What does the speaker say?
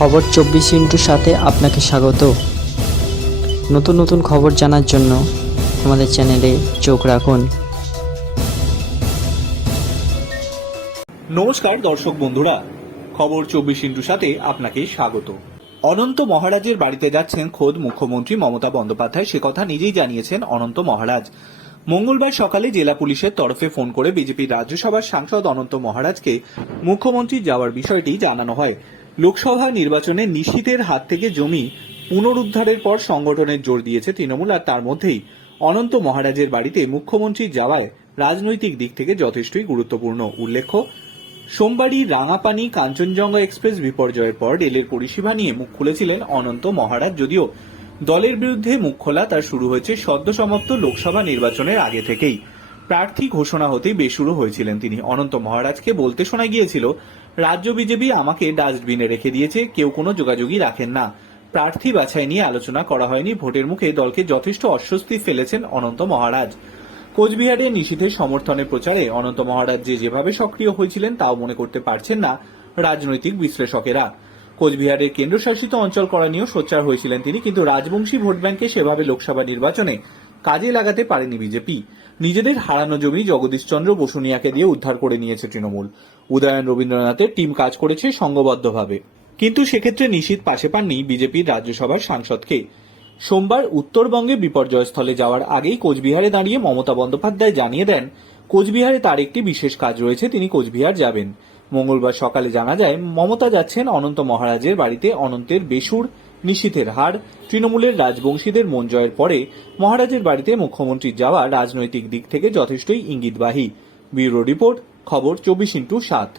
খবর চব্বিশ ইন্টুর সাথে আপনাকে স্বাগত। নতুন নতুন খবর জানার জন্য আমাদের চ্যানেলে চোখ রাখুন। নমস্কার দর্শক বন্ধুরা, খবর চব্বিশ ইন্টুর সাথে আপনাকে স্বাগত। অনন্ত মহারাজের বাড়িতে যাচ্ছেন খোদ মুখ্যমন্ত্রী মমতা বন্দ্যোপাধ্যায়, সে কথা নিজেই জানিয়েছেন অনন্ত মহারাজ। মঙ্গলবার সকালে জেলা পুলিশের তরফে ফোন করে বিজেপির রাজ্যসভার সাংসদ অনন্ত মহারাজকে মুখ্যমন্ত্রী যাওয়ার বিষয়টি জানানো হয়। লোকসভা নির্বাচনে নিশীতের হাত থেকে জমি পুনরুদ্ধারের পর সংগঠনের জোর দিয়েছে তৃণমূল, আর তার মধ্যেই অনন্ত মহারাজের বাড়িতে মুখ্যমন্ত্রী যাওয়ায় রাজনৈতিক দিক থেকে যথেষ্টই গুরুত্বপূর্ণ। উল্লেখ্য, সোমবারই রাঙাপানি কাঞ্চনজঙ্ঘা এক্সপ্রেস বিপর্যয়ের পর রেলের পরিষেবা নিয়ে মুখ খুলেছিলেন অনন্ত মহারাজ, যদিও দলের বিরুদ্ধে মুখ খোলা তার শুরু হয়েছে সদ্য সমাপ্ত লোকসভা নির্বাচনের আগে থেকেই। প্রার্থী ঘোষণা হতেই বেশুরু হয়েছিলেন তিনি। অনন্ত মহারাজকে বলতে শোনা গিয়েছিল, রাজ্য বিজেপি আমাকে ডাস্টবিনে রেখে দিয়েছে, কেউ কোনো যোগাযোগই রাখেন না। প্রার্থী বাছাই নিয়ে আলোচনা করা হয়নি, ভোটের মুখে দলকে যথেষ্ট অস্বস্তি ফেলেছেন অনন্ত মহারাজ। কোচবিহারে নিষিদ্ধের সমর্থনে প্রচারে অনন্ত মহারাজ যে যেভাবে সক্রিয় হয়েছিলেন, তাও মনে করতে পারছেন না রাজনৈতিক বিশ্লেষকেরা। কোচবিহারের কেন্দ্রশাসিত অঞ্চল করা নিয়েও সোচ্চার হয়েছিলেন তিনি, কিন্তু রাজবংশী ভোট ব্যাংকে সেভাবে লোকসভা নির্বাচনে কাজে লাগাতে পারেনি বিজেপি। নিজেদের হারানো জমি জগদীশচন্দ্র বসুনিয়াকে দিয়ে উদ্ধার করে নিয়েছে তৃণমূল। উদয়ন রবীন্দ্রনাথের টিম কাজ করেছে সংঘবদ্ধভাবে কিন্তু সেক্ষেত্রে নিশীত পাশে পাননি বিজেপির রাজ্যসভার সাংসদকে। সোমবার উত্তরবঙ্গে বিপর্যয়স্থলে যাওয়ার আগেই কোচবিহারে দাঁড়িয়ে মমতা বন্দ্যোপাধ্যায় জানিয়ে দেন, কোচবিহারে তার একটি বিশেষ কাজ রয়েছে, তিনি কোচবিহার যাবেন। মঙ্গলবার সকালে জানা যায়, মমতা যাচ্ছেন অনন্ত মহারাজের বাড়িতে অনন্তের বেসুর নিশীথের হার তৃণমূলের রাজবংশীদের মন জয়ের পরে মহারাজের বাড়িতে মুখ্যমন্ত্রী যাওয়া রাজনৈতিক দিক থেকে যথেষ্টই ইঙ্গিতবাহী। ব্যুরো রিপোর্ট, খবর, চব্বিশ ইন্টু সাত।